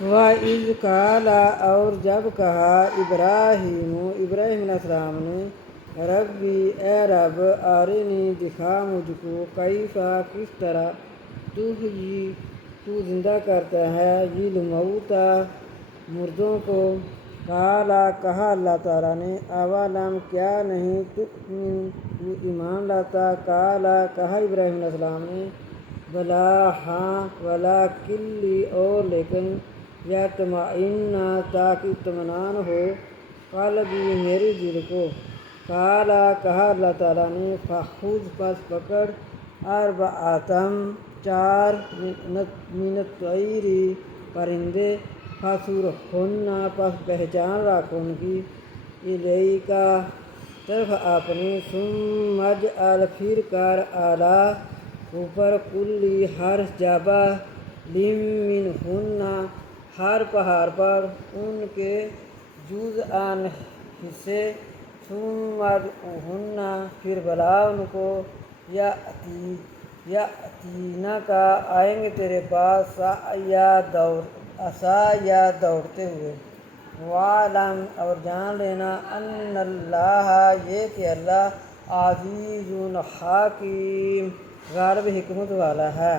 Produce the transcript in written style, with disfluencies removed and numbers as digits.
وَإِذْ قَالَ اور جب کہا ابراہیم علیہ السلام نے ربی اے رب ارنی دکھا مجھ کو کیفا کس طرح تحیی تو زندہ کرتا ہے الموتیٰ مردوں کو قالا کہا اللہ تعالیٰ نے اولم کیا نہیں تؤمن تو ایمان لاتا قالا کہا ابراہیم علیہ السلام نے بلا ہاں ولکن اور لیکن یطمئن تاکہ اطمینان ہو قلبی میرے دل کو قالا کہا اللہ تعالیٰ نے فخذ پس پکڑ اربعۃ چار من الطیر پرندے فصرہن پس پہچان رکھ ان کی الیک طرف اپنی ثم اجعل پھر کر اعلیٰ اوپر کلی ہر جبل منہن ہر پہاڑ پر ان کے جزءاً حصے ثم ادعوہن پھر بلا ان کو یأتینک آئیں گے تیرے پاس سعیا دوڑتے ہوئے وَاعْلَمْ اور جان لینا ان اللہ یہ کہ اللہ عزیز حکیم غالب حکمت والا ہے۔